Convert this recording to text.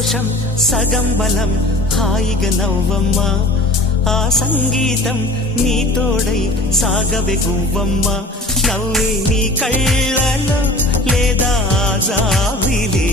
సంతోషం సగం బలం హాయిగా నవ్వమ్మా ఆ సంగీతం నీ తోడై సాగవే గువ్వమ్మ నవ్వే నీ కళ్ళలో లేదా జాబిలే